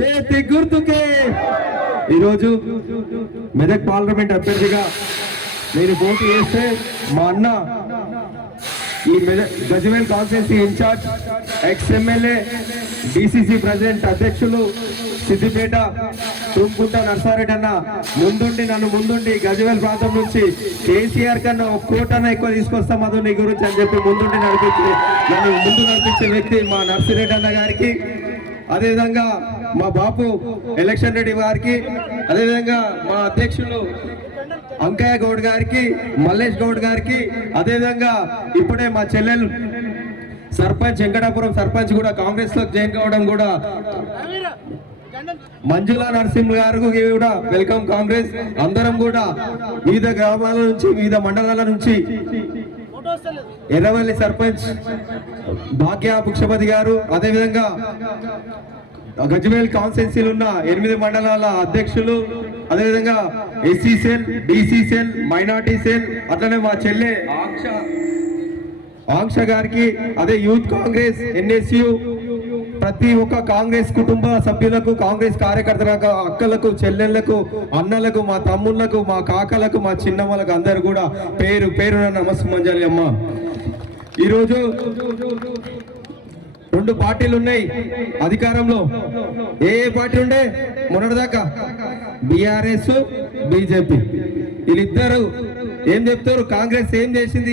చేతి గుర్తుకే ఈరోజు మెదక్ పార్లమెంట్ అభ్యర్థిగా నేను పోటీ చేస్తే మా అన్న ఈ Gajwel constituency in-charge ex MLA DCC president అధ్యక్షులు సిద్దిపేట తుమ్కుంట నర్సారెడ్డి అన్న నన్ను ముందుండి గజ్వేల్ ప్రాంతం నుంచి కేసీఆర్ కన్నా ఒక కోటన్నా ఎక్కువ తీసుకొస్తాం అదో నీ గురించి అని చెప్పి ముందు నడిపించే వ్యక్తి మా నర్సిరెడ్డి అన్న గారికి, అదేవిధంగా మా బాపు ఎలక్షన్ రెడ్డి గారికి, అదేవిధంగా మా అధ్యక్షులు అంకయ్య గౌడ్ గారికి, మల్లేష్ గౌడ్ గారికి, అదేవిధంగా ఇప్పుడే మా చెల్లెలు సర్పంచ్ వెంకటాపురం సర్పంచ్ కూడా కాంగ్రెస్ లో జాయిన్ కావడం కూడా మంజులా నరసింహ గారికి కూడా వెల్కమ్ కాంగ్రెస్. అందరం కూడా వివిధ గ్రామాల నుంచి వివిధ మండలాల నుంచి ఎర్రవల్లి సర్పంచ్ భాగ్య పుక్షపతి గారు, అదేవిధంగా గజ్వేల్ కాన్స్టిట్యున్సీలు ఉన్న 8 మండలాల అధ్యక్షులు, అదేవిధంగా SC cell, BC cell, minority cell, అట్లనే మా చెల్లె ఆంక్ష గారికి, అదే యూత్ కాంగ్రెస్, ఎన్ఎస్యు, ప్రతి ఒక్క కాంగ్రెస్ కుటుంబ సభ్యులకు, కాంగ్రెస్ కార్యకర్తలకు, అక్కలకు, చెల్లెళ్లకు, అన్నలకు, మా తమ్ముళ్లకు, మా కాకలకు, మా చిన్నమ్మలకు అందరు కూడా పేరు పేరున నమస్సుమంజలి అమ్మ. ఈరోజు 2 పార్టీలు ఉన్నాయి అధికారంలో. ఏ పార్టీ ఉండే మొన్నటిదాకా? BRS, BJP. వీళ్ళిద్దరు ఏం చెప్తారు? కాంగ్రెస్ ఏం చేసింది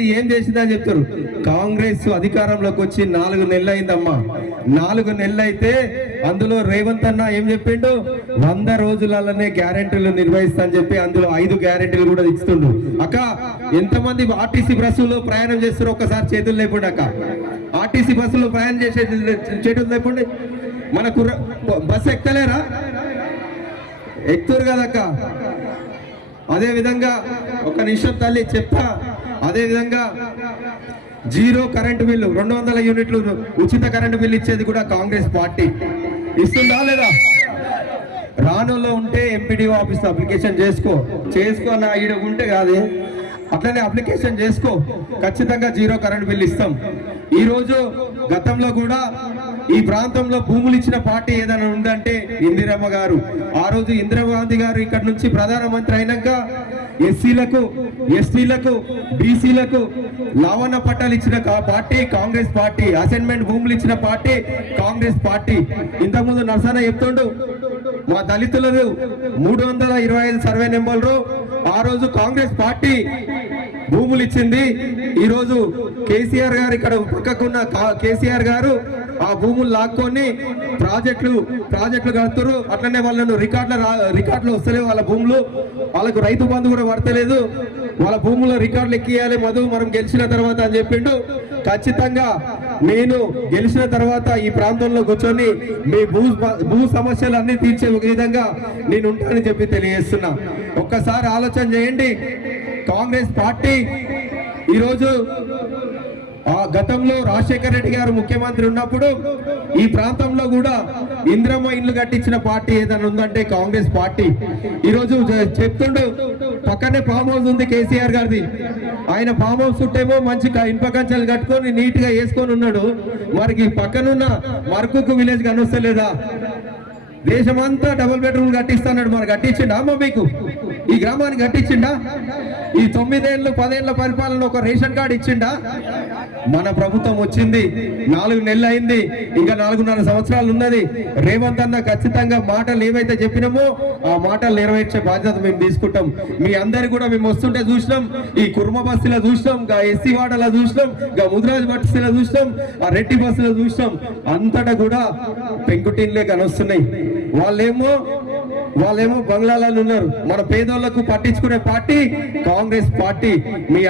అని చెప్తారు. కాంగ్రెస్ అధికారంలోకి వచ్చి 4 నెలలు అయిందమ్మా. 4 నెలలు అయితే అందులో రేవంత్ అన్న ఏం చెప్పిండు? 100 రోజులలోనే గ్యారెంటీలు నిర్వహిస్తా అని చెప్పి అందులో 5 గ్యారెంటీలు కూడా ఇస్తుండ్రు. అక్క, ఎంతమంది ఆర్టీసీ బస్సులో ప్రయాణం చేస్తారు? ఒక్కసారి చేతులు లేకుండా అక్క. ఆర్టీసీ బస్సులో ప్రయాణం చేసే చేతులు లేకుండా మన బస్సు ఎక్కలేరా? ఎక్కుతారు కదక్క. అదే విధంగా ఒక నిమిషం తల్లి చెప్తా. అదే విధంగా 0 కరెంటు బిల్లు, 200 యూనిట్లు ఉచిత కరెంటు బిల్లు ఇచ్చేది కూడా కాంగ్రెస్ పార్టీ ఇస్తుందా లేదా? రానులో ఉంటే ఎంపీడీఓ ఆఫీస్ అప్లికేషన్ చేసుకో నా ఈడ ఉంటే కాదే, అట్లనే అప్లికేషన్ చేసుకో. ఖచ్చితంగా 0 కరెంటు బిల్లు ఇస్తాం. ఈరోజు గతంలో కూడా ఈ ప్రాంతంలో భూములు ఇచ్చిన పార్టీ ఏదైనా ఉందంటే ఇందిరమ్మ గారు. ఆ రోజు ఇందిరాగాంధీ గారు ఇక్కడ నుంచి ప్రధానమంత్రి అయినాక ఎస్సీలకు, ఎస్టీలకు, బీసీలకు లావణ పట్టాలు ఇచ్చిన పార్టీ కాంగ్రెస్ పార్టీ. అసైన్మెంట్ భూములు ఇచ్చిన పార్టీ కాంగ్రెస్ పార్టీ. ఇంతకుముందు నర్సన చెప్తుండు, మా దళితులకు 325 సర్వే నెంబర్లు ఆ రోజు కాంగ్రెస్ పార్టీ భూములు ఇచ్చింది. ఈరోజు కేసీఆర్ గారు, ఇక్కడ పక్కకున్న కేసీఆర్ గారు ఆ భూములు లాక్కొని ప్రాజెక్టులు కడుతున్నారు. అట్లనే వాళ్ళను రికార్డులు వస్తలేవు వాళ్ళ భూములు. వాళ్ళకు రైతు బంధు కూడా పడతలేదు. వాళ్ళ భూముల రికార్డులు ఎక్కియాలి మధు మనం గెలిచిన తర్వాత అని చెప్పిండు. ఖచ్చితంగా నేను గెలిచిన తర్వాత ఈ ప్రాంతంలో కూర్చొని మీ భూ సమస్యలు అన్ని తీర్చే విధంగా నేను ఉంటానని చెప్పి తెలియజేస్తున్నా. ఒక్కసారి ఆలోచన చేయండి. కాంగ్రెస్ పార్టీ ఈరోజు గతంలో రాజశేఖర రెడ్డి గారు ముఖ్యమంత్రి ఉన్నప్పుడు ఈ ప్రాంతంలో కూడా ఇందిరమ్మ ఇండ్లు కట్టించిన పార్టీ ఏదైనా ఉందంటే కాంగ్రెస్ పార్టీ. ఈరోజు చెప్తుండు, పక్కనే ఫామ్ హౌస్ ఉంది కేసీఆర్ గారిది. ఆయన ఫామ్ హౌస్ చుట్టేమో మంచి ఇనుప కంచెలు కట్టుకొని నీట్ గా వేసుకొని ఉన్నాడు. మరి పక్కనున్న మరకుకు విలేజ్ కనొస్తలేదా? దేశమంతా డబుల్ బెడ్రూమ్ కట్టిస్తున్నాడు. మరి కట్టించిండా అమ్మ మీకు? ఈ గ్రామానికి కట్టించిండా? ఈ 9 ఏళ్ళు 10 ఏళ్ల పరిపాలన ఒక రేషన్ కార్డు ఇచ్చిండా? మన ప్రభుత్వం వచ్చింది 4 నెలలు అయింది, ఇంకా 4.5 సంవత్సరాలు ఉన్నది. రేవంత్ అన్న ఖచ్చితంగా మాటలు ఏవైతే చెప్పినామో ఆ మాటలు నెరవేర్చే బాధ్యత మేము తీసుకుంటాం. మీ అందరు కూడా మేము వస్తుంటే చూసినాం, ఈ కుర్మ బస్సులో చూసినాం, ఎస్సీ వాడలో చూసినాం, ముదిరాజ్ బస్సులో చూసినాం, ఆ రెడ్డి బస్సులో చూసినాం. అంతటా కూడా పెంకుటిన్లే కనొస్తున్నాయి. వాళ్ళేమో బంగ్లాలలో ఉన్నారు. మన పేదోళ్లకు పట్టించుకునే పార్టీ కాంగ్రెస్ పార్టీ. మీ